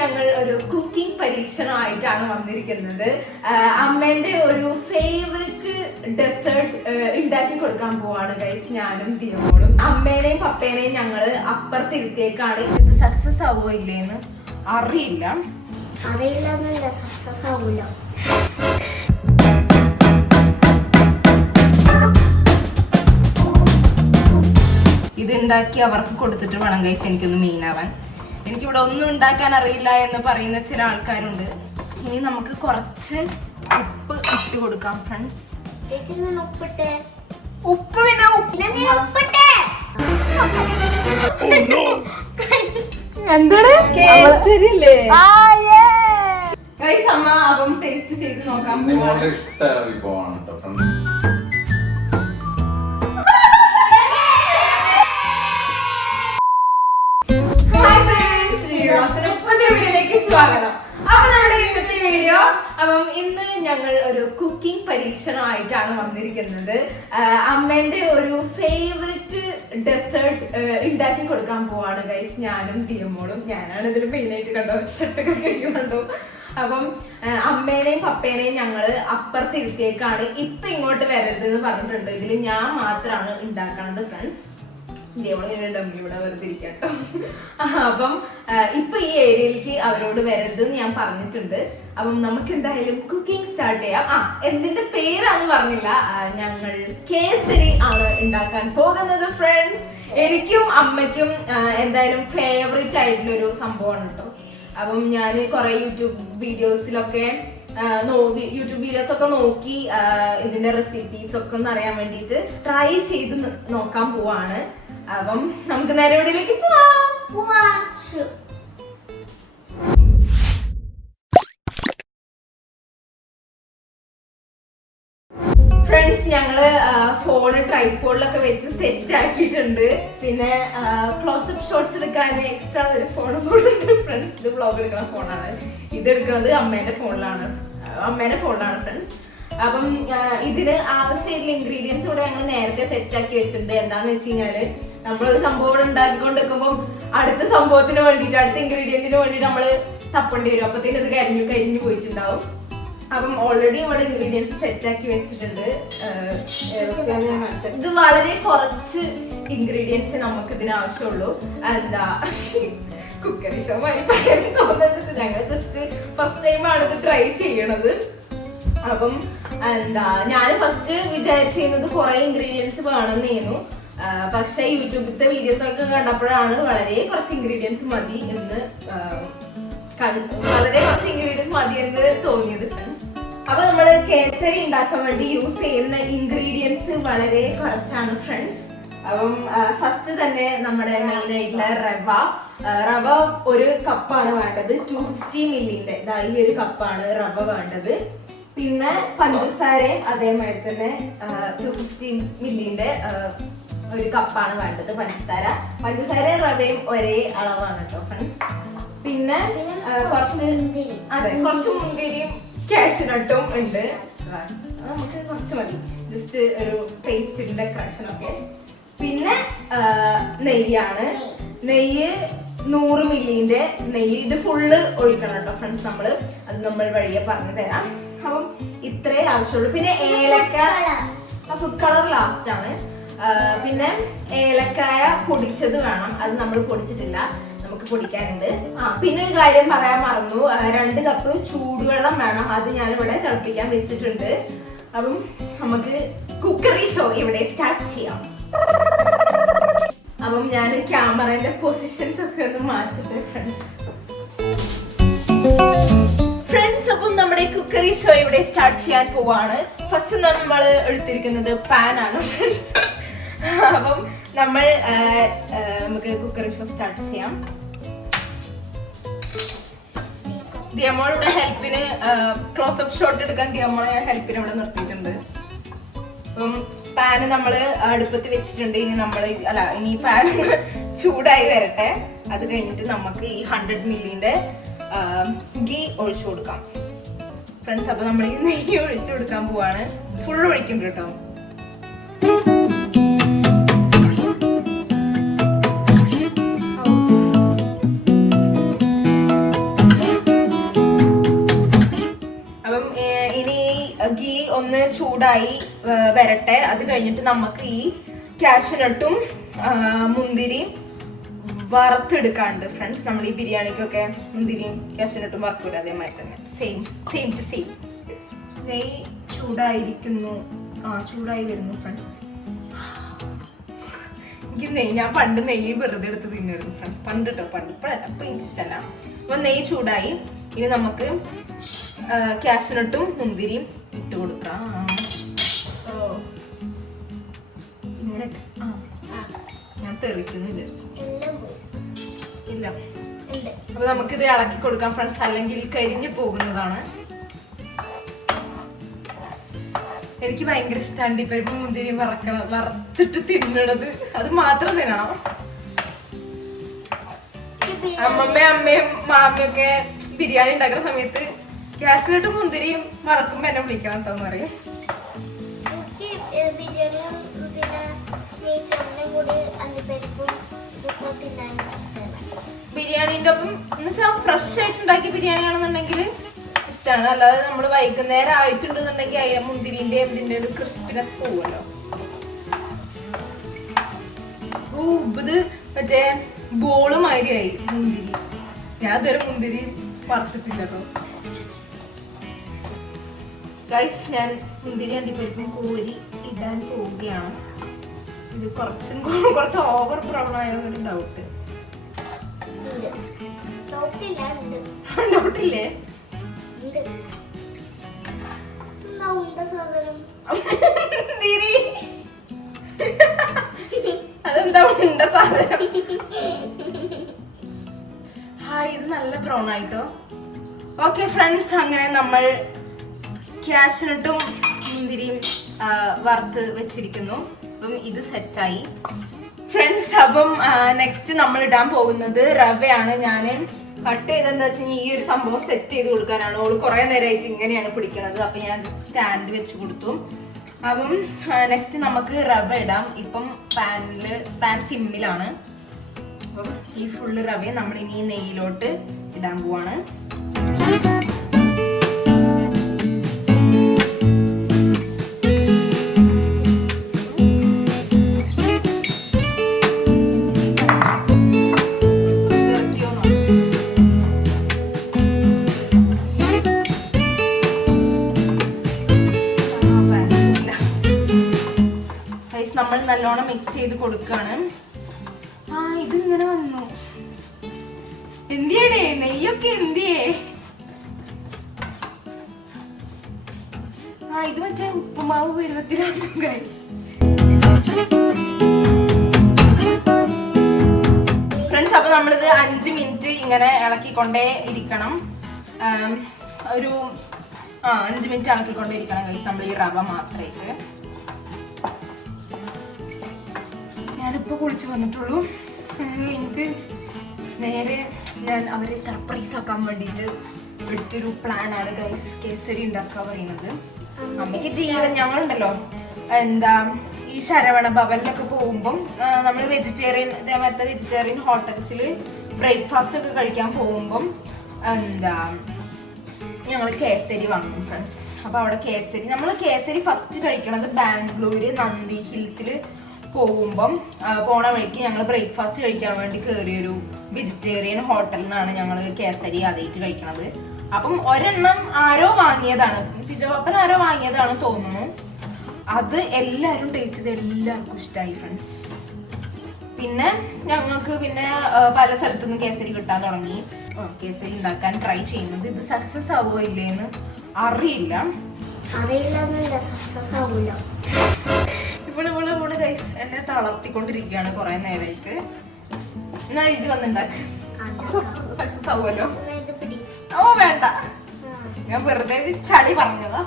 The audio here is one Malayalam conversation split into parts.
ഞങ്ങൾ ഒരു കുക്കിംഗ് പരീക്ഷണമായിട്ടാണ് വന്നിരിക്കുന്നത്. അമ്മേന്റെ ഒരു ഫേവററ്റ് ഡെസേർട്ട് ഉണ്ടാക്കി കൊടുക്കാൻ പോവാണ് ഗൈസ്. ഞാനും ദിയമോളും അമ്മേനെയും പപ്പേനെയും ഞങ്ങള് അപ്പുറത്തിരുത്തേക്കാണ്. ഇത് സക്സസ് ആവോ ഇല്ലേന്ന് അറിയില്ല. സക്സസ് ആവില്ല. ഇത് ഉണ്ടാക്കി അവർക്ക് കൊടുത്തിട്ട് വേണം ഗൈസ് എനിക്കൊന്ന് മെയിൻ ആവാൻ. എനിക്കിവിടെ ഒന്നും ഉണ്ടാക്കാൻ അറിയില്ല എന്ന് പറയുന്ന ചില ആൾക്കാരുണ്ട്. ഇനി നമുക്ക് കുറച്ച് ഉപ്പ് ഇട്ട് കൊടുക്കാം ഫ്രണ്ട്സ്. ഉപ്പ് എന്താണ് ഗൈസ് അമ്മ അപ്പം ടേസ്റ്റ് ചെയ്ത് നോക്കാൻ പോവാണ്. സ്വാഗതം. അപ്പൊ നമ്മുടെ ഇന്നത്തെ വീഡിയോ, അപ്പം ഇന്ന് ഞങ്ങൾ ഒരു കുക്കിംഗ് പരീക്ഷണമായിട്ടാണ് വന്നിരിക്കുന്നത്. അമ്മേന്റെ ഒരു ഫേവററ്റ് ഡെസേർട്ട് ഉണ്ടാക്കി കൊടുക്കാൻ പോവാണ് ഗൈസ്. ഞാനും ദിയമോളും. ഞാനാണ് ഇതിൽ മെയിനായിട്ട് കണ്ടോ, ചട്ടൊക്കെ കണ്ടോ. അപ്പം അമ്മേനെയും പപ്പേനെയും ഞങ്ങള് അപ്പുറത്തിരുത്തേക്കാണ്. ഇപ്പൊ ഇങ്ങോട്ട് വരരുത് എന്ന് പറഞ്ഞിട്ടുണ്ട്. ഇതിൽ ഞാൻ മാത്രമാണ് ഉണ്ടാക്കണത് ഫ്രണ്ട്സ്. ഇവിടെ വെറുതെ ഇരിക്കട്ടോ. അപ്പം ഇപ്പൊ ഈ ഏരിയയിലേക്ക് അവരോട് വരരുതെന്ന് ഞാൻ പറഞ്ഞിട്ടുണ്ട്. അപ്പം നമുക്ക് എന്തായാലും കുക്കിംഗ് സ്റ്റാർട്ട് ചെയ്യാം. എന്തിന്റെ പേരാന്ന് പറഞ്ഞില്ല. ഞങ്ങൾ കേസരി ആണ് ഉണ്ടാക്കാൻ പോകുന്നത് ഫ്രണ്ട്സ്. എനിക്കും അമ്മയ്ക്കും എന്തായാലും ഫേവറേറ്റ് ആയിട്ടുള്ള ഒരു സംഭവമാണ് കേട്ടോ. അപ്പം ഞാൻ കുറെ യൂട്യൂബ് വീഡിയോസ് ഒക്കെ നോക്കി ഇതിന്റെ റെസിപ്പീസ് ഒക്കെ ഒന്ന് അറിയാൻ വേണ്ടിയിട്ട് ട്രൈ ചെയ്ത് നോക്കാൻ പോവാണ്. അപ്പം നമുക്ക് നേരെ വീഡിയോയിലേക്ക് പോവാം. ഫ്രണ്ട്സ്, ഞങ്ങള് ഫോണ് ട്രൈപോഡിലൊക്കെ വെച്ച് സെറ്റ് ആക്കിയിട്ടുണ്ട്. പിന്നെ ക്ലോസപ്പ് ഷോട്ട്സ് എടുക്കാൻ എക്സ്ട്രാ ഒരു ഫോണും കൂടെ ഉണ്ട് ഫ്രണ്ട്സ്. ഇത് വ്ളോഗ് എടുക്കുന്ന ഫോണാണ്. ഇത് എടുക്കുന്നത് അമ്മേന്റെ ഫോണിലാണ് ഫ്രണ്ട്സ്. അപ്പം ഇതിന് ആവശ്യമായിട്ടുള്ള ഇൻഗ്രീഡിയൻസ് കൂടെ ഞങ്ങൾ നേരത്തെ സെറ്റ് ആക്കി വെച്ചിട്ടുണ്ട്. എന്താന്ന് വെച്ച് കഴിഞ്ഞാല് നമ്മളൊരു സംഭവം ഉണ്ടാക്കിക്കൊണ്ട് വെക്കുമ്പോൾ അടുത്ത സംഭവത്തിന് വേണ്ടിയിട്ട്, അടുത്ത ഇൻഗ്രീഡിയന്റിന് വേണ്ടിയിട്ട് നമ്മള് തപ്പേണ്ടി വരും. അപ്പത്തേക്ക് ഇത് കരിഞ്ഞു പോയിട്ടുണ്ടാവും. അപ്പം ഓൾറെഡി ഇവിടെ ഇൻഗ്രീഡിയൻസ് സെറ്റ് ആക്കി വെച്ചിട്ടുണ്ട്. ഇത് വളരെ കുറച്ച് ഇൻഗ്രീഡിയൻസ് നമുക്ക് ഇതിന് ആവശ്യമുള്ളൂ. എന്താ കുക്കറി ഷോ പറയാൻ തോന്നുന്നത്. ഞങ്ങൾ ജസ്റ്റ് ഫസ്റ്റ് ടൈമാണ് ഇത് ട്രൈ ചെയ്യണത്. അപ്പം എന്താ ഞാൻ ഫസ്റ്റ് വിചാരിച്ചിരുന്നത് കുറെ ഇൻഗ്രീഡിയൻസ് വേണമെന്നേനു. പക്ഷെ യൂട്യൂബിലത്തെ വീഡിയോസ് ഒക്കെ കണ്ടപ്പോഴാണ് വളരെ കുറച്ച് ഇൻഗ്രീഡിയൻസ് മതി എന്ന് തോന്നിയത് ഫ്രണ്ട്സ്. അപ്പൊ നമ്മള് കേസരി ഉണ്ടാക്കാൻ വേണ്ടി യൂസ് ചെയ്യുന്ന ഇൻഗ്രീഡിയൻസ് വളരെ കുറച്ചാണ് ഫ്രണ്ട്സ്. അപ്പം ഫസ്റ്റ് തന്നെ നമ്മുടെ മെയിൻ ആയിട്ടുള്ള റവ ഒരു കപ്പാണ് വേണ്ടത്. 250 മില്ലിന്റെ ഈ ഒരു കപ്പാണ് റവ വേണ്ടത്. പിന്നെ പഞ്ചസാരയും അതേമാതിരി തന്നെ 250 മില്ലിന്റെ ഒരു കപ്പാണ് വേണ്ടത്. പഞ്ചസാരയും റവയും ഒരേ അളവാണ് കേട്ടോ ഫ്രണ്ട്സ്. പിന്നെ കുറച്ച് മുന്തിരിയും കാഷ്യൂനട്ടും ഉണ്ട്. നമുക്ക് കുറച്ച് മതി, ജസ്റ്റ് ഒരു ടേസ്റ്റിന്റെ ക്രഷനൊക്കെ. പിന്നെ നെയ്യാണ്. നെയ്യ് 100 മില്ലിന്റെ നെയ്യ്. ഇത് ഫുള്ള് ഒഴിക്കണം കേട്ടോ ഫ്രണ്ട്സ്. അത് നമ്മൾ വഴിയെ പറഞ്ഞു തരാം. അപ്പം ഇത്രേ ആവശ്യമുള്ളൂ. പിന്നെ ഏലക്ക, ഫുഡ് കളർ ലാസ്റ്റ് ആണ്. പിന്നെ ഏലക്കായ പൊടിച്ചത് വേണം. അത് നമ്മൾ പൊടിച്ചിട്ടില്ല, നമുക്ക് പൊടിക്കാനുണ്ട്. പിന്നെ ഒരു കാര്യം പറയാൻ മറന്നു. 2 കപ്പ് ചൂടുവെള്ളം വേണം. അത് ഞാനിവിടെ തിളപ്പിക്കാൻ വെച്ചിട്ടുണ്ട്. അപ്പം നമുക്ക് കുക്കറി ഷോ ഇവിടെ സ്റ്റാർട്ട് ചെയ്യാം. അപ്പം ഞാൻ ക്യാമറയുടെ പൊസിഷൻസ് ഒക്കെ ഒന്ന് മാറ്റട്ടെ ഫ്രണ്ട്സ്. അപ്പം നമ്മുടെ കുക്കറി ഷോ ഇവിടെ സ്റ്റാർട്ട് ചെയ്യാൻ പോവാണ്. ഫസ്റ്റ് നമ്മൾ എടുത്തിരിക്കുന്നത് പാൻ ആണ് ഫ്രണ്ട്സ്. അപ്പം നമുക്ക് കുക്കറി ഷോ സ്റ്റാർട്ട് ചെയ്യാം. ദിയമോളുടെ ഹെൽപ്പിന് ക്ലോസപ്പ് ഷോട്ട് എടുക്കാൻ ദിയമോളെ ഹെൽപ്പിന് ഇവിടെ നിർത്തിയിട്ടുണ്ട്. അപ്പം പാന് നമ്മൾ അടുപ്പത്ത് വെച്ചിട്ടുണ്ട്. ഇനി പാൻ ചൂടായി വരട്ടെ. അത് കഴിഞ്ഞിട്ട് നമുക്ക് ഈ 100 മില്ലിന്റെ ഗീ ഒഴിച്ചു കൊടുക്കാം ഫ്രണ്ട്സ്. അപ്പൊ നമ്മൾ ഈ നെയ്യ് ഒഴിച്ചു കൊടുക്കാൻ പോവാണ്. ഫുൾ ഒഴിക്കുന്നുണ്ട് കേട്ടോ. ഒന്ന് ചൂടായി വരട്ടെ. അത് കഴിഞ്ഞിട്ട് നമുക്ക് ഈ കാഷ്യൂനട്ടും മുന്തിരിയും വറുത്തെടുക്കാണ്ട് ഫ്രണ്ട്സ്. നമ്മൾ ഈ ബിരിയാണിക്കൊക്കെ മുന്തിരിയും കാഷ്യൂനട്ടും വറുക്കൂല, അതേമാതിരി തന്നെ സെയിം ടു സെയിം. നെയ്യ് ചൂടായിരിക്കുന്നു, ചൂടായി വരുന്നു ഫ്രണ്ട്സ്. എനിക്ക് നെയ്യ്, ഞാൻ പണ്ട് നെയ്യ് വെറുതെ എടുത്ത് തിന്നുമായിരുന്നു ഫ്രണ്ട്സ്, പണ്ട് കേട്ടോ, പണ്ട്. ഇപ്പോഴല്ല, ഇപ്പം എനിക്ക് ഇഷ്ടമല്ല. അപ്പൊ നെയ്യ് ചൂടായി. ഇനി നമുക്ക് കാഷ്യൂനട്ടും മുന്തിരിയും ഇട്ട് കൊടുക്കാം. ഇങ്ങനെ ഞാൻ തെറിക്കുന്നു വിചാരിച്ചു, ഇല്ല. അപ്പൊ നമുക്കിത് ഇളക്കി കൊടുക്കാം ഫ്രണ്ട്സ്, അല്ലെങ്കിൽ കരിഞ്ഞു പോകുന്നതാണ്. എനിക്ക് ഭയങ്കര ഇഷ്ടമാണ് ഇപ്പൊ മുന്തിരി വറുത്തിട്ട് തിന്നണത്. അത് മാത്രം തിന്നണം. അമ്മയും മാമയൊക്കെ ബിരിയാണി ഉണ്ടാക്കുന്ന സമയത്ത് കാഷ്യൂനട്ടും മുന്തിരിയും വറക്കുമ്പോ എന്നെ വിളിക്കണം കേട്ടോ പറയും. ബിരിയാണിന്റെ ഒപ്പം എന്ന് വെച്ചാൽ ഫ്രഷ് ആയിട്ട് ഉണ്ടാക്കിയ ബിരിയാണി ആണെന്നുണ്ടെങ്കിൽ ഇഷ്ടമാണ്. അല്ലാതെ നമ്മൾ വൈകുന്നേരം ആയിട്ടുണ്ടെന്നുണ്ടെങ്കിൽ അതിന് മുന്തിരിന്റെ ഇതിന്റെ ഒരു ക്രിസ്പിനെസ് പോവുമല്ലോ. ഇത് മറ്റേ ബോള് മാതിരിയായി മുന്തിരി. ഞാൻ ഇതുവരെ മുന്തിരി വറുത്തിട്ടില്ലല്ലോ ഗൈസ്. ഞാൻ മുന്തിരി അണ്ടിപ്പരിപ്പും കോരി ഇടാൻ പോവുകയാണ്. ഇത് കുറച്ച് ഓവർ ബ്രൗൺ ആയെന്നൊരു ഡൗട്ട്. ഡൗട്ടില്ലേ? അതെന്താ ഉണ്ട സാധനം? ഇത് നല്ല ബ്രൗൺ ആയിട്ടോ. ഓക്കെ ഫ്രണ്ട്സ്, അങ്ങനെ നമ്മൾ കാഷ്യൂനട്ടും മുന്തിരിയും വറുത്ത് വെച്ചിരിക്കുന്നു. അപ്പം ഇത് സെറ്റായി ഫ്രണ്ട്സ്. അപ്പം നെക്സ്റ്റ് നമ്മൾ ഇടാൻ പോകുന്നത് റവയാണ്. ഞാൻ കട്ട് ചെയ്തെന്താ വെച്ച് കഴിഞ്ഞാൽ ഈ ഒരു സംഭവം സെറ്റ് ചെയ്ത് കൊടുക്കാനാണ്. ഓള് കുറെ നേരമായിട്ട് ഇങ്ങനെയാണ് പിടിക്കണത്. അപ്പൊ ഞാൻ ജസ്റ്റ് സ്റ്റാൻഡ് വെച്ച് കൊടുത്തു. അപ്പം നെക്സ്റ്റ് നമുക്ക് റവ ഇടാം. ഇപ്പം പാൻ സിമ്മിലാണ്. അപ്പം ഈ ഫുള്ള് റവയെ നമ്മൾ ഇനി നെയ്യിലോട്ട് ഇടാൻ പോവാണ്. നമ്മൾ നല്ലോണം മിക്സ് ചെയ്ത് കൊടുക്കാണ്. ഇതിങ്ങനെ വന്നു. എന്തിയടേ നെയ്യൊക്കെ എന്തിയേ? ഇത് മറ്റേ ഉപ്പുമാവ് പരുവത്തിലാണ് ഗൈസ്. ഫ്രണ്ട്സ്, അപ്പൊ നമ്മളിത് 5 മിനിറ്റ് ഇങ്ങനെ ഇളക്കിക്കൊണ്ടേ ഇരിക്കണം. ഒരു 5 മിനിറ്റ് ഇളക്കിക്കൊണ്ടേ ഇരിക്കണം ഗൈസ്, നമ്മൾ ഈ റവ മാത്രമായിട്ട്. ഞാനിപ്പോൾ കുളിച്ച് വന്നിട്ടുള്ളൂ. എനിക്ക് നേരെ ഞാൻ അവരെ സർപ്രൈസ് ആക്കാൻ വേണ്ടിയിട്ട് എടുത്തൊരു പ്ലാനാണ് ഗൈസ്, കേസരി ഉണ്ടാക്കാൻ പറയുന്നത്. അമ്മയ്ക്ക് ജീവൻ. ഞങ്ങളുണ്ടല്ലോ എന്താ ഈ ശരവണ ഭവനിലൊക്കെ പോകുമ്പം നമ്മൾ ഇതേമാരത്തെ വെജിറ്റേറിയൻ ഹോട്ടൽസിൽ ബ്രേക്ക്ഫാസ്റ്റ് ഒക്കെ കഴിക്കാൻ പോകുമ്പം എന്താ ഞങ്ങൾ കേസരി വാങ്ങും ഫ്രണ്ട്സ്. അപ്പോൾ അവിടെ നമ്മൾ കേസരി ഫസ്റ്റ് കഴിക്കണത് ബാംഗ്ലൂർ നന്ദി ഹിൽസിൽ പോകുമ്പം പോണ വഴിക്ക് ഞങ്ങൾ ബ്രേക്ക്ഫാസ്റ്റ് കഴിക്കാൻ വേണ്ടി കയറിയൊരു വെജിറ്റേറിയൻ ഹോട്ടലിൽ നിന്നാണ് ഞങ്ങൾ കേസരി ആദ്യമായിട്ട് കഴിക്കണത്. അപ്പം ഒരെണ്ണം ആരോ വാങ്ങിയതാണ്, സിജോപ്പൻ ആരോ വാങ്ങിയതാണ് തോന്നുന്നു. അത് എല്ലാവരും ടേസ്റ്റ് ചെയ്ത് എല്ലാവർക്കും ഇഷ്ടമായി ഫ്രണ്ട്സ്. പിന്നെ ഞങ്ങൾക്ക് പല സ്ഥലത്തുനിന്നും കേസരി കിട്ടാൻ തുടങ്ങി. കേസരി ഉണ്ടാക്കാൻ ട്രൈ ചെയ്യുന്നത്. ഇത് സക്സസ് ആവോ ഇല്ലേന്ന് അറിയില്ല. ഇവിടെ ഗൈസ് എന്നെ തളർത്തിക്കൊണ്ടിരിക്കുകയാണ് കുറെ നേരമായിട്ട്. എന്നാ ഇത് വന്നുണ്ടാക്ക്, സക്സസ് ആവുമല്ലോ. ഓ വേണ്ട, ഞാൻ വെറുതെ ചളി പറഞ്ഞതാ.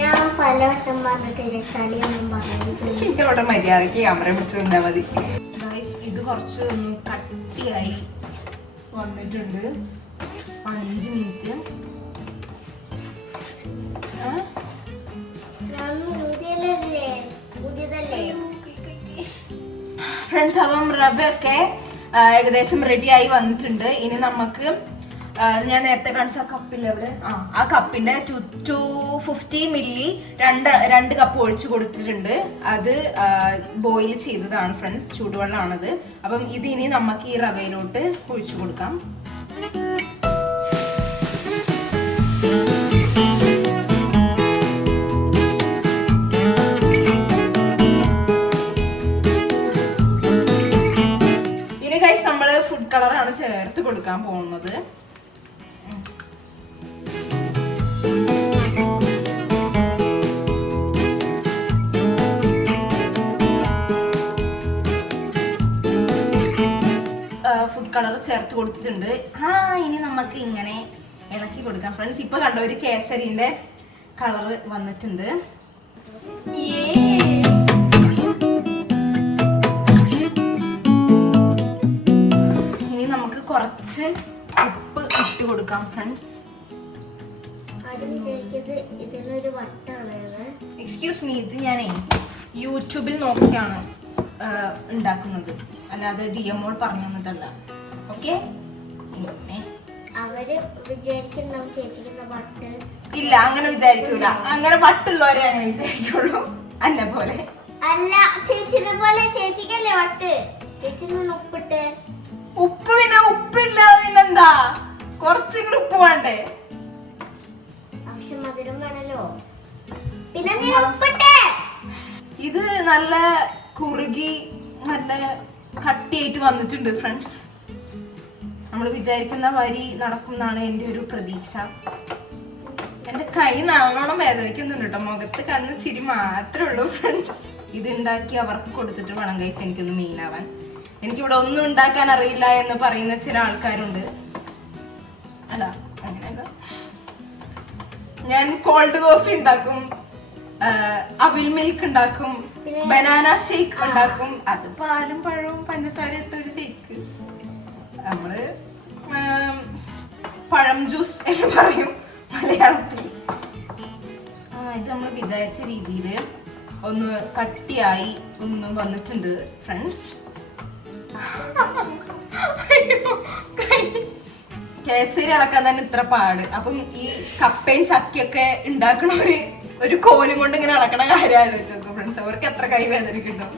ഞാൻ പലവട്ടം പറഞ്ഞിട്ടില്ല, ചളിയൊന്നും പറഞ്ഞിട്ടില്ല. ഇവിടെ മര്യാദക്ക് ക്യാമറ പിടിച്ചുകൊണ്ടാ മതി. ഇത് കുറച്ച് ഒന്ന് കട്ടിയായി വന്നിട്ടുണ്ട്. 5 മിനിറ്റ് ഫ്രണ്ട്സ്. അപ്പം റവയൊക്കെ ഏകദേശം റെഡി ആയി വന്നിട്ടുണ്ട്. ഇനി നമുക്ക് ഞാൻ നേരത്തെ കാണിച്ച ആ കപ്പില്ലേ അവിടെ ആ കപ്പിന്റെ 250 മില്ലി രണ്ട് കപ്പ് ഒഴിച്ചു കൊടുത്തിട്ടുണ്ട്. അത് ബോയിൽ ചെയ്തതാണ് ഫ്രണ്ട്സ്, ചൂടുവെള്ളമാണത്. അപ്പം ഇത് ഇനി നമുക്ക് ഈ റവയിലോട്ട് ഒഴിച്ചു കൊടുക്കാം. ഇനി ഗൈസ് നമ്മള് ഫുഡ് കളറാണ് ചേർത്ത് കൊടുക്കാൻ പോകുന്നത്. ഫുഡ് കളർ ചേർത്ത് കൊടുത്തിട്ടുണ്ട്. ഇനി നമുക്ക് ഇങ്ങനെ ഇളക്കി കൊടുക്കാം ഫ്രണ്ട്സ്. ഇപ്പൊ കണ്ട ഒരു കേസരിന്റെ കളർ വന്നിട്ടുണ്ട്. ഇനി നമുക്ക് കുറച്ച് ഉപ്പ് ഇട്ട് കൊടുക്കാം ഫ്രണ്ട്സ്. എക്സ്ക്യൂസ് മീ, ഇത് ഞാനേ യൂട്യൂബിൽ നോക്കിയാണ് ഉണ്ടാക്കുന്നത്, അല്ലാതെ ദിയമോൾ പറഞ്ഞു തന്നതല്ല. ഓക്കെ, അവര് വിചാരിക്കുന്ന ചേച്ചിക്കുന്ന വട്ട് ഇല്ല, അങ്ങനെ വിചാരിക്കൂല. അങ്ങനെ വട്ടുള്ളവരെ അങ്ങനെ വിചാരിക്കുള്ളൂ, എന്നെ പോലെ അല്ല. ചേച്ചിനെ പോലെ ചേച്ചിക്കല്ലേ വട്ട്. ചേച്ചി ഉപ്പിട്ട്. ഉപ്പ് പിന്നെ ഉപ്പില്ല, പിന്നെന്താ കുറച്ചെങ്കിലും ഉപ്പ് വേണ്ടേ? പക്ഷെ മധുരം വേണല്ലോ, പിന്നെ ഉപ്പിട്ടേ. ഇത് നല്ല കുറുകി നല്ല കട്ടിയായിട്ട് വന്നിട്ടുണ്ട് ഫ്രണ്ട്സ്. നമ്മൾ വിചാരിക്കുന്ന വരി നടക്കുന്നാണ് എൻ്റെ ഒരു പ്രതീക്ഷ. എൻ്റെ കൈ നല്ലോണം വേദനിക്കുന്നുണ്ട് കേട്ടോ, മുഖത്ത് കണ്ണ് ചിരി മാത്രമേ ഉള്ളൂ ഫ്രണ്ട്സ്. ഇത് ഉണ്ടാക്കി അവർക്ക് കൊടുത്തിട്ട് വേണം ഗൈസ് എനിക്കൊന്ന് മെയിൻ ആവാൻ. എനിക്കിവിടെ ഒന്നും ഉണ്ടാക്കാൻ അറിയില്ല എന്ന് പറയുന്ന ചില ആൾക്കാരുണ്ട്. അല്ല, അങ്ങനെയല്ല. ഞാൻ കോൾഡ് കോഫി ഉണ്ടാക്കും, അവിൽ മിൽക്ക് ഉണ്ടാക്കും, ബനാന ഷേക്ക് ഉണ്ടാക്കും. അത് പാലും പഴവും പഞ്ചസാര ഇട്ടൊരു ഷേക്ക്. നമ്മള് പഴം ജ്യൂസ് എന്ന് പറയും മലയാളത്തിൽ. ഇത് നമ്മൾ വിചാരിച്ച രീതിയിൽ ഒന്ന് കട്ടിയായി ഒന്ന് വന്നിട്ടുണ്ട് ഫ്രണ്ട്സ്. കേസരി അടക്കാൻ തന്നെ ഇത്ര പാട്. അപ്പം ഈ കപ്പയും ചക്കയൊക്കെ ഉണ്ടാക്കണ ഒരു കോലും കൊണ്ട് ഇങ്ങനെ അടക്കണ കാര്യം ആലോചിച്ച് നോക്കും ഫ്രണ്ട്സ്. അവർക്ക് എത്ര കൈ വേദന കിട്ടും.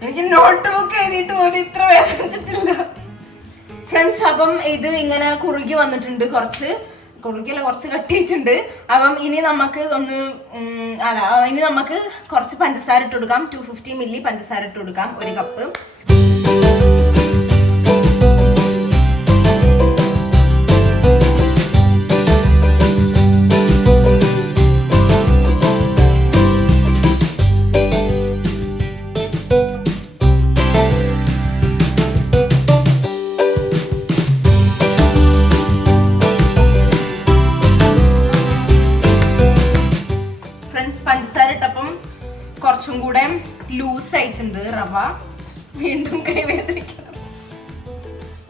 എനിക്ക് നോട്ട് ബുക്ക് എഴുതിയിട്ട് പോലും ഇത്ര വേദനിച്ചിട്ടില്ല ഫ്രണ്ട്സ്. അപ്പം ഇത് ഇങ്ങനെ കുറുകി വന്നിട്ടുണ്ട്, കുറച്ച് കട്ടിയിട്ടുണ്ട്. അപ്പം ഇനി നമുക്ക് ഇനി നമുക്ക് കുറച്ച് പഞ്ചസാര ഇട്ട് കൊടുക്കാം. 250 മില്ലി പഞ്ചസാര ഇട്ട് കൊടുക്കാം, 1 കപ്പ്. പഞ്ചസാര ഇട്ടപ്പം കുറച്ചും കൂടെ ലൂസ് ആയിട്ടുണ്ട് റവ. വീണ്ടും കൈ വേദനിക്കണം.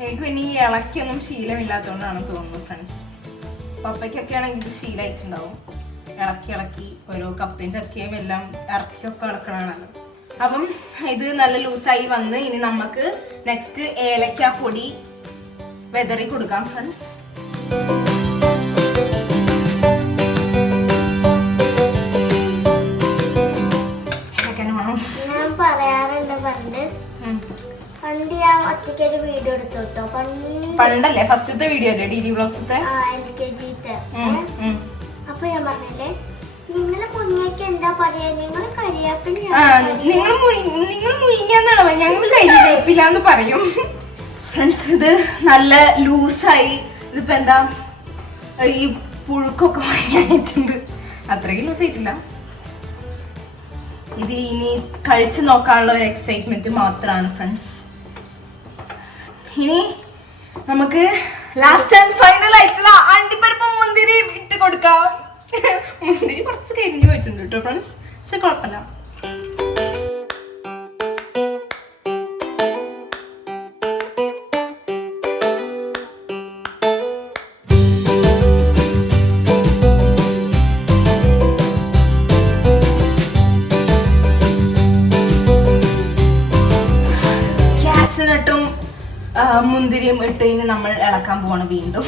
എനിക്ക് പിന്നെ ഈ ഇളക്കിയൊന്നും ശീലമില്ലാത്തതുകൊണ്ടാണ് തോന്നുന്നു ഫ്രണ്ട്സ്. പപ്പയ്ക്കൊക്കെ ആണെങ്കിൽ ഇത് ശീലമായിട്ടുണ്ടാവും. ഇളക്കി ഓരോ കപ്പയും ചക്കയും എല്ലാം ഇറച്ചിയൊക്കെ ഇളക്കണമാണല്ലോ. അപ്പം ഇത് നല്ല ലൂസായി വന്ന് ഇനി നമുക്ക് നെക്സ്റ്റ് ഏലക്ക പൊടി വെതറി കൊടുക്കാം ഫ്രണ്ട്സ്. പണ്ടല്ലേ ഫസ്റ്റത്തെ വീഡിയോ അല്ലേ ഡി വ്ലോഗ്സത്തെ? അപ്പൊ ഞാൻ പറഞ്ഞല്ലേ, നിങ്ങൾ മുരിങ്ങയ്ക്ക് എന്താ പറയാ? നിങ്ങൾ കരിവേപ്പില. നിങ്ങൾ മുരിങ്ങാന്നാണോ? ഞങ്ങൾ കരിവേപ്പില എന്ന് പറയും ഫ്രണ്ട്സ്. ഇത് നല്ല ലൂസായി. ഇതിപ്പോ എന്താ ഈ പുഴുക്കൊക്കെ വാങ്ങിയിട്ടുണ്ട്. അത്രയും ലൂസ് ആയിട്ടില്ല. ഇത് ഇനി കഴിച്ചു നോക്കാനുള്ള ഒരു എക്സൈറ്റ്മെന്റ് മാത്രമാണ് ഫ്രണ്ട്സ്. ഇനി നമുക്ക് ലാസ്റ്റ് ആൻഡ് ഫൈനൽ ആയിട്ടുള്ള അണ്ടിപ്പരിപ്പും മുന്തിരിയും ഇട്ട് കൊടുക്കാം. മുന്തിരി കുറച്ച് കരിഞ്ഞു പോയിട്ടുണ്ട് കേട്ടോ ഫ്രണ്ട്സ്, പക്ഷെ കുഴപ്പമില്ല. മുന്തിരിയും ഇട്ട് ഇനി നമ്മൾ ഇളക്കാൻ പോവാണ് വീണ്ടും.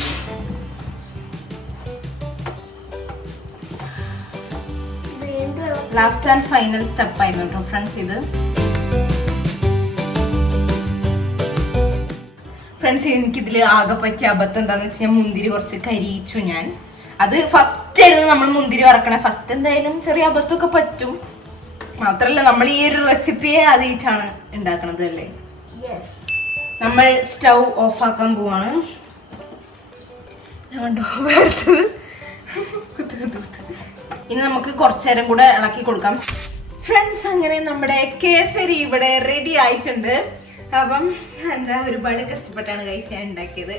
ലാസ്റ്റ് ആൻഡ് ഫൈനൽ സ്റ്റെപ്പ് ആയിരുന്നു കേട്ടോ ഫ്രണ്ട്സ് ഇത്. ഫ്രണ്ട്സ്, എനിക്കിതിൽ ആകെ പറ്റിയ അബദ്ധം എന്താണെന്ന് വെച്ച് കഴിഞ്ഞാൽ മുന്തിരി കുറച്ച് കരിയിച്ചു ഞാൻ. അത് ഫസ്റ്റ് ആയിരുന്നു നമ്മൾ മുന്തിരി വറക്കണേ. ഫസ്റ്റ് എന്തായാലും ചെറിയ അബദ്ധമൊക്കെ പറ്റും. മാത്രല്ല നമ്മൾ ഈ ഒരു റെസിപ്പിയെ ആദ്യമായിട്ടാണ് ഉണ്ടാക്കണത് അല്ലേ. നമ്മൾ സ്റ്റൗ ഓഫ് ആക്കാൻ പോവാണ്. ഇനി നമുക്ക് കുറച്ചു നേരം കൂടെ ഇളക്കി കൊടുക്കാം. ഫ്രണ്ട്സ്, അങ്ങനെ നമ്മുടെ കേസരി ഇവിടെ റെഡി ആയിട്ടുണ്ട്. അപ്പം എന്താ ഒരുപാട് കഷ്ടപ്പെട്ടാണ് ഗൈസ് ഞാൻ ഉണ്ടാക്കിയത്.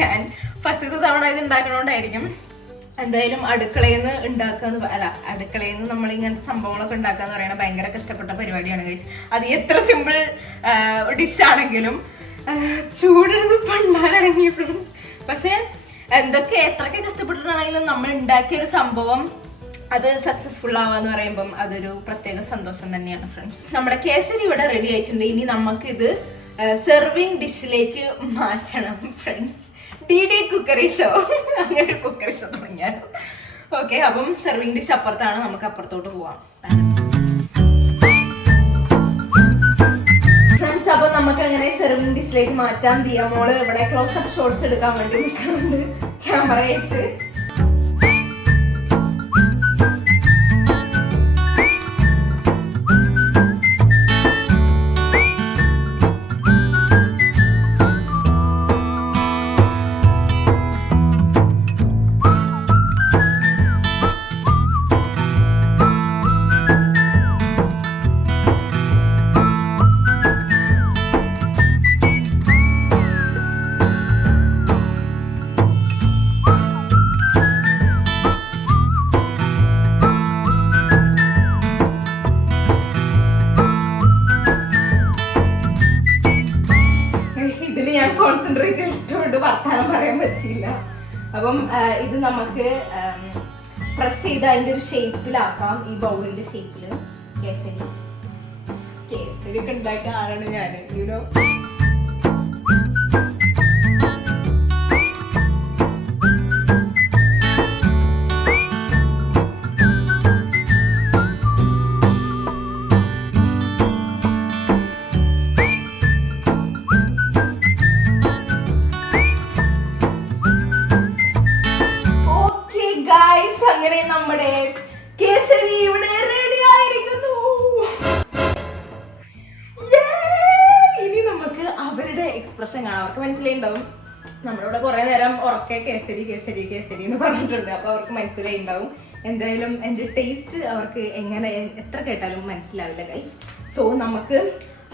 ഞാൻ ഫസ്റ്റത്തെ തവണ ഇത് ഉണ്ടാക്കണോണ്ടായിരിക്കും. എന്തായാലും അടുക്കളയിൽ നിന്ന് അടുക്കളയിൽ നിന്ന് നമ്മൾ ഇങ്ങനത്തെ സംഭവങ്ങളൊക്കെ ഉണ്ടാക്കാന്ന് പറയുന്നത് ഭയങ്കര കഷ്ടപ്പെട്ട പരിപാടിയാണ് ഗൈസ്. അത് എത്ര സിമ്പിൾ ഡിഷാണെങ്കിലും ചൂടെടുത്ത് പണ്ടാരടങ്ങി ഫ്രണ്ട്സ്. പക്ഷെ എത്രയൊക്കെ കഷ്ടപ്പെട്ടിട്ടാണെങ്കിലും നമ്മൾ ഉണ്ടാക്കിയൊരു സംഭവം അത് സക്സസ്ഫുൾ ആവാന്ന് പറയുമ്പം അതൊരു പ്രത്യേക സന്തോഷം തന്നെയാണ് ഫ്രണ്ട്സ്. നമ്മുടെ കേസരി ഇവിടെ റെഡി ആയിട്ടുണ്ട്. ഇനി നമുക്കിത് സെർവിങ് ഡിഷിലേക്ക് മാറ്റണം ഫ്രണ്ട്സ്. DD കുക്കറി ഷോ, അങ്ങനെ ഒരു കുക്കറി ഷോ തുടങ്ങിയാലോ? ഓക്കെ, അപ്പം സെർവിങ് ഡിഷ് അപ്പുറത്താണ്, നമുക്ക് അപ്പുറത്തോട്ട് പോവാം ഫ്രണ്ട്സ്. അപ്പൊ നമുക്ക് അങ്ങനെ സെർവിങ് ഡിഷിലേക്ക് മാറ്റാം. ദിയമോള് ഇവിടെ ക്ലോസ്അപ്പ് ഷോട്ട്സ് എടുക്കാൻ വേണ്ടി നിൽക്കുന്നുണ്ട് ക്യാമറയായിട്ട്. ഞാൻ കോൺസെൻട്രേറ്റ് ഇട്ടുകൊണ്ട് വർത്താനം പറയാൻ പറ്റില്ല. അപ്പം ഇത് നമുക്ക് പ്രസ് ചെയ്ത് അതിന്റെ ഒരു ഷേപ്പിലാക്കാം. ഈ ബൗളിന്റെ ഷേപ്പില് കേസരി ഒക്കെ ഉണ്ടാക്കിയ ആളാണ് ഞാൻ. യൂനോ അങ്ങനെ നമ്മുടെ കേസരി ഇവിടെ റെഡി ആയിരിക്കുന്നു. ഇനി നമുക്ക് അവരുടെ എക്സ്പ്രഷൻ കാണാം. അവർക്ക് മനസ്സിലായിണ്ടാവും നമ്മളിവിടെ കുറെ നേരം ഉറക്കെ കേസരി കേസരി കേസരി എന്ന് പറഞ്ഞിട്ടുണ്ട്. അപ്പൊ അവർക്ക് മനസ്സിലായിണ്ടാവും. എന്തായാലും എന്റെ ടേസ്റ്റ് അവർക്ക് എങ്ങനെ എത്ര കേട്ടാലും മനസ്സിലാവില്ല ഗൈസ്. സോ നമുക്ക്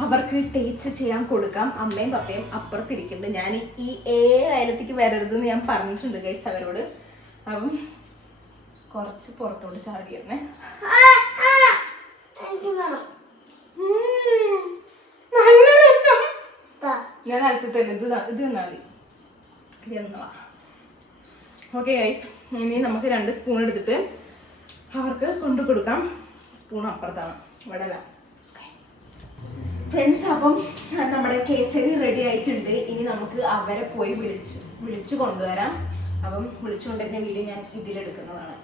അവർക്ക് ടേസ്റ്റ് ചെയ്യാൻ കൊടുക്കാം. അമ്മയും പപ്പയും അപ്പുറത്തിരിക്കുന്നുണ്ട്. ഞാൻ ഈ 7 അയലത്തേക്ക് വരരുതെന്ന് ഞാൻ പറഞ്ഞിട്ടുണ്ട് ഗൈസ് അവരോട്. അപ്പം കുറച്ച് പുറത്തോട്ട് ചാടിയിരുന്നേ. നല്ല രസം. ഞാൻ നിലത്ത് ഇത് തന്നാ മതി. ഓക്കെ ഗൈസ്, ഇനി നമുക്ക് 2 സ്പൂൺ എടുത്തിട്ട് അവർക്ക് കൊണ്ടു കൊടുക്കാം. സ്പൂൺ അപ്പുറത്താണ്, ഇവിടെ അല്ല ഫ്രണ്ട്സ്. അപ്പം നമ്മുടെ കേസരി റെഡി ആയിട്ടുണ്ട്. ഇനി നമുക്ക് അവരെ പോയി വിളിച്ചു കൊണ്ടുവരാം. അപ്പം വിളിച്ചുകൊണ്ടിരുന്ന വീഡിയോ ഞാൻ ഇതിലെടുക്കുന്നതാണ്.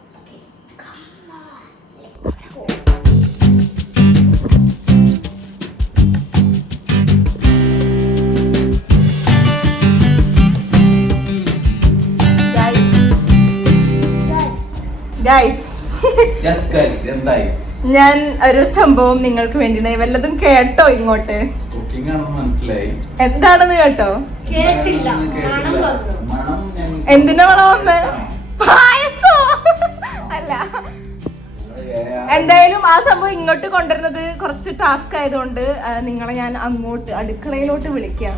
ഞാൻ ഒരു സംഭവം നിങ്ങൾക്ക് വേണ്ടി വല്ലതും കേട്ടോ? ഇങ്ങോട്ട് എന്താണെന്ന് കേട്ടോ? കേട്ടില്ല. എന്തിനാ മണം വന്ന്? പായസോ? അല്ല, എന്തായാലും ആ സംഭവം ഇങ്ങോട്ട് കൊണ്ടുവരുന്നത് കുറച്ച് ടാസ്ക് ആയതുകൊണ്ട് നിങ്ങളെ ഞാൻ അങ്ങോട്ട് അടുക്കളയിലോട്ട് വിളിക്കാം.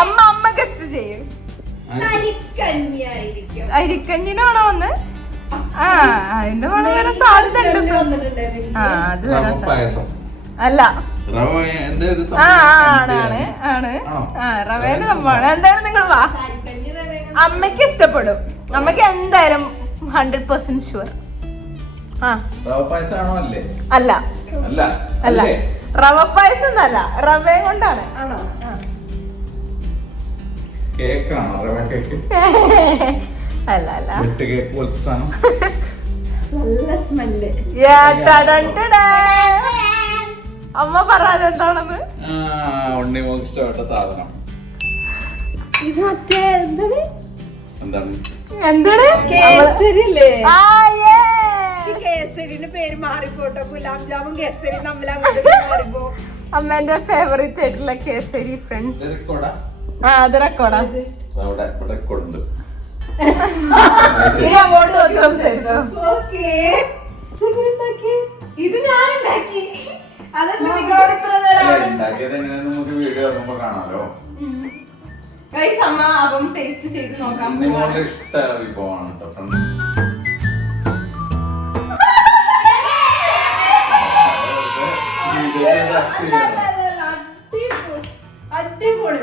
അമ്മ ഗസ് ചെയ്യും. അരിക്കഞ്ഞിനാണോ വന്ന്? ആ, അതിന്റെ മണം വരാൻ സാധ്യത ഉണ്ട്. ആ, അത് വരാൻ അല്ല, ആണ് റവേന്റെ സംഭവമാണ്. എന്തായാലും നിങ്ങൾ വാ, അമ്മയ്ക്ക് ഇഷ്ടപ്പെടും. അമ്മയ്ക്ക് എന്തായാലും 100% ഷുവർ. അല്ല അല്ല റവ പായസം എന്നല്ല, റവയും കൊണ്ടാണ്. ആണോ? കേക്കാണോ? റവ കേക്ക് അല്ല അല്ല, കേക്ക് പോലത്തെ സാധനം. നല്ല സ്മെല്ല്. അമ്മ പറയാതെ എന്താണെന്ന്. ഉണ്ണി മോക്ക് ഇഷ്ടപ്പെട്ട സാധനം ഇത് മറ്റേ എന്താണ്? എന്താണ്? എന്താണ്? കേസരില്ലേ? ആ, yeah. കേസരിന്റെ പേര് മാറിപ്പോട്ടോ. ഗുലാബ് ജാമുൻ കേസരി തമ്മിലങ്ങോട്ട് മാറിപ്പോ. അമ്മേന്റെ ഫേവറേറ്റ് ആയിട്ടുള്ള കേസരി ഫ്രണ്ട്സ്. ഇത് റെക്കോർഡാ? ആ, അത് റെക്കോർഡാ. ഇവിടെ റെക്കോർഡുണ്ട്. നീ അങ്ങോട്ട് നോക്കി സംസാരിച്ചോ. ഓക്കേ. ഇത് ഞാൻ ഉണ്ടാക്കി. അതല്ല നിങ്ങളോട് ഇത്ര നേരം ഉണ്ടാക്കിയത് എങ്ങനെയാന്ന് നമുക്ക് വീഡിയോ ഇറങ്ങുമ്പോ കാണാലോ. ഗൈസ്, അമ്മ അപ്പം ടേസ്റ്റ് ചെയ്ത് നോക്കാൻ നിങ്ങളുടെ പോവാണ്. ഇഷ്ട വിഭവമാണ് കേട്ടോ ഫ്രണ്ട്സ്. അടിപൊളി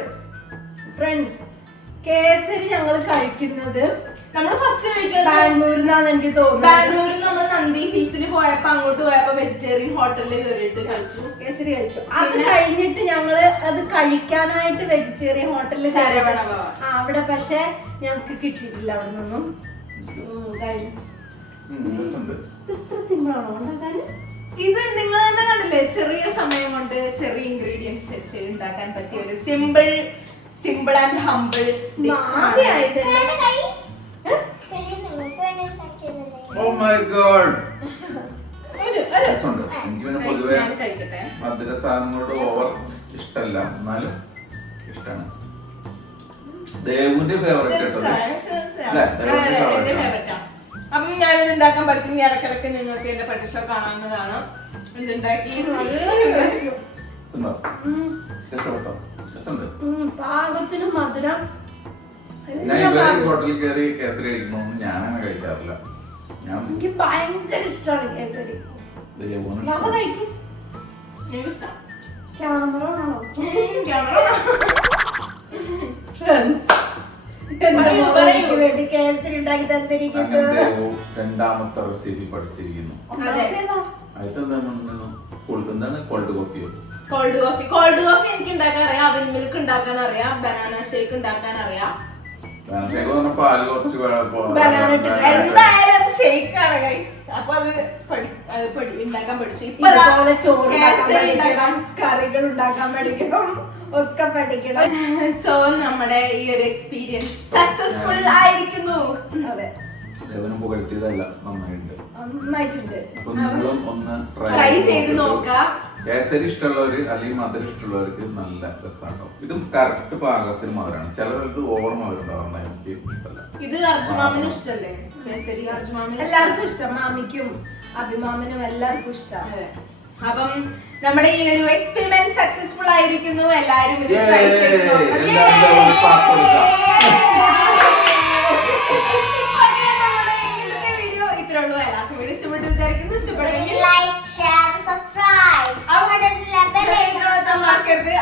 ഫ്രണ്ട്സ്. കേസരി ഞങ്ങൾ കഴിക്കുന്നത് നമ്മൾ ഫസ്റ്റ് കഴിക്കുന്നത് ബാംഗ്ലൂരിൽ നിന്നാണ് എനിക്ക് തോന്നുന്നത്. ബാംഗ്ലൂരിൽ നമ്മൾ നന്ദി ഹിൽസിൽ പോയപ്പോ അങ്ങോട്ട് പോയപ്പോ വെജിറ്റേറിയൻ ഹോട്ടലിൽ കയറിയിട്ട് കഴിച്ചു. കേസരി കഴിച്ചു. അത് കഴിഞ്ഞിട്ട് ഞങ്ങള് അത് കഴിക്കാനായിട്ട് വെജിറ്റേറിയൻ ഹോട്ടലിൽ ശരവണ ഭവൻ. അവിടെ പക്ഷെ ഞങ്ങക്ക് കിട്ടിയിട്ടില്ല അവിടെ നിന്നും. കഴിഞ്ഞു. ഇത്ര സിമ്പിൾ ആണോ ഉണ്ടാക്കാൻ? ഇത് നിങ്ങൾ തന്നെ കണ്ടില്ലേ, ചെറിയ സമയം കൊണ്ട് ചെറിയ ഇൻഗ്രീഡിയൻസ് വെച്ച് ഉണ്ടാക്കാൻ പറ്റിയ ഒരു simple and humble Oh my god. രസമുണ്ട്. എനിക്ക് പിന്നെ പൊതുവെ കഴിക്കട്ടെ. മധുര സാധനങ്ങളോട് ഓവർ ഇഷ്ടമല്ല, എന്നാലും ഇഷ്ടമാണ്. ദേവുന്റെ ഫേവറേറ്റ് കേട്ടോ ഇത്. അല്ലേ? ദേവുന്റെ എന്റെ ഫേവറേറ്റ് ആണ്. ഫേവറേറ്റാ. അപ്പം ഞാനിത് ഉണ്ടാക്കാൻ പഠിച്ചു. ഇടക്കിടക്ക് നിങ്ങൾക്ക് എന്റെ പഠിച്ചോ കാണാവുന്നതാണ്. ഇതുണ്ടാക്കി ഉണ്ടോ? ഇഷ്ടപ്പെട്ടോ? രസമുണ്ട്. പാകത്തിന് മധുരം. ഞാൻ ഇവരെ ഹോട്ടലിൽ കയറി കേസരി കഴിക്കണമെന്ന് ഞാനങ്ങനെ കഴിക്കാറില്ല. ഞാൻ എനിക്ക് ഭയങ്കര ഇഷ്ടമാണ് കേസരി. ദേവുന് ഞാൻ ഇഷ്ടം. കഴിക്കും. എനിക്കിഷ്ടം. ക്യാമറ ആണോ? പറയൂ. വേണ്ടി കേസരി ഉണ്ടാക്കി അങ്ങനെ തന്നിരിക്കുന്നത്. ദേവു രണ്ടാമത്തെ റെസിപ്പി പഠിച്ചിരിക്കുന്നു. അതെ. എന്താണ് കോൾഡ് കോഫിയോ? കോൾഡ് കോഫി എനിക്ക് ഉണ്ടാക്കാൻ അറിയാം, അവിൽ മിൽക്ക് ഉണ്ടാക്കാൻ അറിയാം, ബനാന ഷേക്ക് ഉണ്ടാക്കാൻ അറിയാം. പാല് കുറച്ച് Banana ഇട്ടിട്ട് എന്തായാലും അത് ഷേക്ക് ആണ് ഗൈസ്. അപ്പൊ അത് ഉണ്ടാക്കാൻ പഠിച്ചു. ഇപ്പൊ ഇതുപോലെ ചോറ് കേസരി ഉണ്ടാക്കാം. കറികൾ ഉണ്ടാക്കാൻ പഠിക്കണം, ഒക്കെ പഠിക്കണം. സോ നമ്മുടെ ഈ ഒരു എക്സ്പീരിയൻസ് സക്സസ്ഫുൾ ആയിരിക്കുന്നു. അതെ, ദേവനും പുകഴ്ത്തിയതല്ല, നന്നായിട്ടുണ്ട്. നന്നായിട്ടുണ്ട്. അപ്പൊ നിങ്ങളും ഒന്ന് ട്രൈ ചെയ്ത് നോക്കാം. കേസരി ഇഷ്ടമുള്ളവര് അല്ലെങ്കിൽ മധുരം ഇഷ്ടമുള്ളവർക്ക് നല്ല രസമാണ്. ഇതും കറക്റ്റ് പാകത്തിന് മധുരമാണ്. ചിലർക്ക് ഓവർ മധുരം ഉണ്ടാവുന്ന എനിക്ക് ഇഷ്ടമല്ല. ഇത് അർജുമാമിനും ഇഷ്ടല്ലേ? കേസരി അർജുമാമിനും എല്ലാവർക്കും ഇഷ്ടം. മാമിക്കും അഭിമാമനും എല്ലാവർക്കും ഇഷ്ടമാണ്. അതെ. അപ്പം നമ്മുടെ ഈ ഒരു എക്സ്പെരിമെന്റ് സക്സസ്ഫുൾ ആയിരിക്കുന്നു. എല്ലാരും ഇത് ട്രൈ ചെയ്ത് നോക്കാം. എല്ലാവരും ഒരു പാട്ട് കൊടുക്കാം. ഇന്നത്തെ വീഡിയോ ഇത്രേ ഉള്ളൂ. എല്ലാവർക്കും വീഡിയോ ഇഷ്ടപ്പെട്ടു വിചാരിക്കുന്നു. ഇഷ്ടപ്പെട്ടെങ്കിൽ ലൈക്ക്, ഷെയർ, സബ്സ്ക്രൈബ്. മറക്കരുത്.